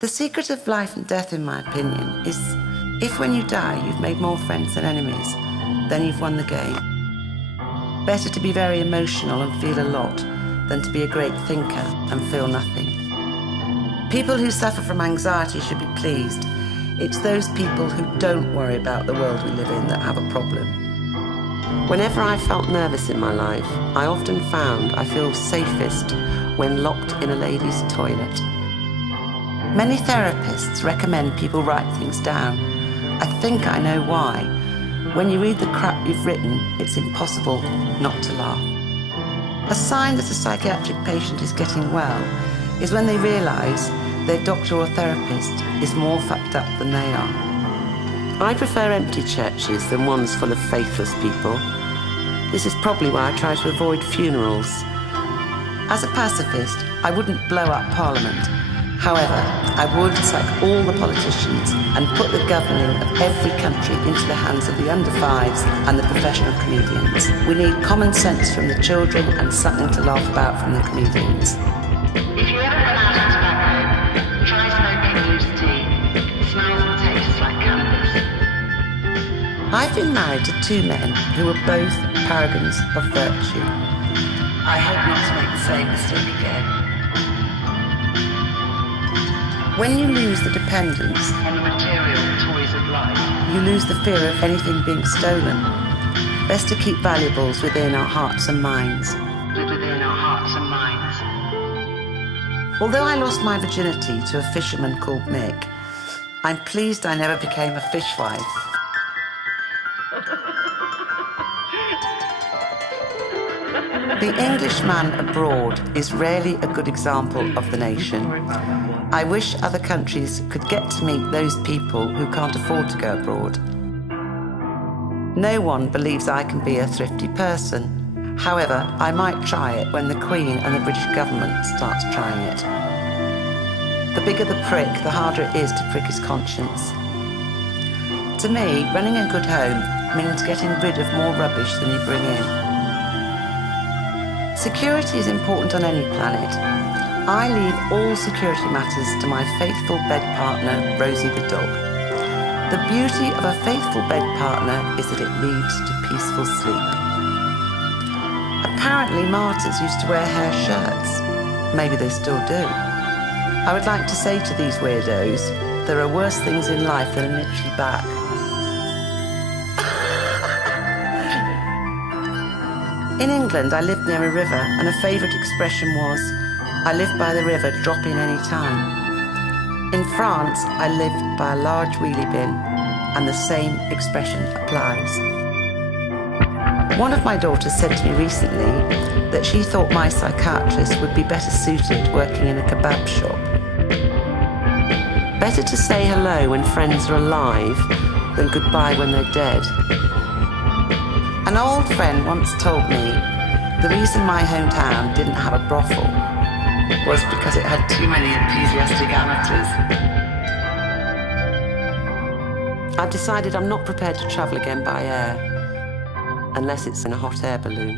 The secret of life and death, in my opinion, is if when you die you've made more friends than enemies, then you've won the game. Better to be very emotional and feel a lot than to be a great thinker and feel nothing. People who suffer from anxiety should be pleased. It's those people who don't worry about the world we live in that have a problem. Whenever I felt nervous in my life, I often found I feel safest when locked in a ladies' toilet. Many therapists recommend people write things down. I think I know why. When you read the crap you've written, it's impossible not to laugh. A sign that a psychiatric patient is getting well is when they realise their doctor or therapist is more fucked up than they are. I prefer empty churches than ones full of faithless people. This is probably why I try to avoid funerals. As a pacifist, I wouldn't blow up Parliament. However, I would sack all the politicians and put the governing of every country into the hands of the under-5s and the professional comedians. We need common sense from the children and something to laugh about from the comedians. If you ever run out of tobacco, try smoking loose tea. It smells and tastes like cannabis. I've been married to 2 men who were both paragons of virtue. I hope not to make the same mistake again. When you lose the dependence On the material toys of life. you lose the fear of anything being stolen. Best to keep valuables within our hearts and minds. Within our hearts and minds. Although I lost my virginity to a fisherman called Mick, I'm pleased I never became a fishwife. The Englishman abroad is rarely a good example of the nation. I wish other countries could get to meet those people who can't afford to go abroad. No one believes I can be a thrifty person. However, I might try it when the Queen and the British government starts trying it. The bigger the prick, the harder it is to prick his conscience. To me, running a good home means getting rid of more rubbish than you bring in. Security is important on any planet. I leave all security matters to my faithful bed partner, Rosie the dog. The beauty of a faithful bed partner is that it leads to peaceful sleep. Apparently martyrs used to wear hair shirts. Maybe they still do. I would like to say to these weirdos, there are worse things in life than an itchy back. In England, I lived near a river, and a favourite expression was, I live by the river, drop in any time. In France, I lived by a large wheelie bin, and the same expression applies. One of my daughters said to me recently that she thought my psychiatrist would be better suited working in a kebab shop. Better to say hello when friends are alive than goodbye when they're dead. An old friend once told me the reason my hometown didn't have a brothel was because it had too many enthusiastic amateurs. I've decided I'm not prepared to travel again by air, unless it's in a hot air balloon.